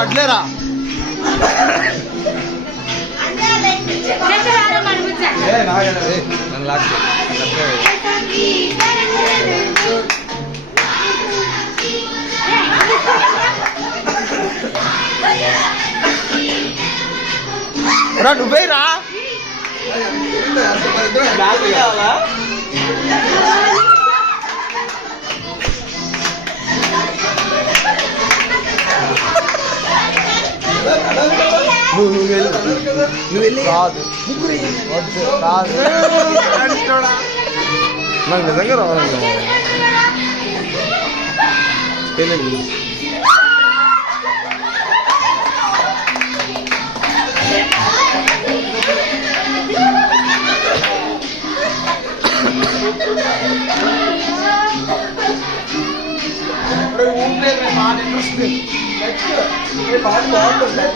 అట్లేరా నన్ను లాక్ రా నువ్వే రా నువ్వు వెళ్ళి రాదు రాదు నాకు నిజంగా రావాలి బాగుంటుంది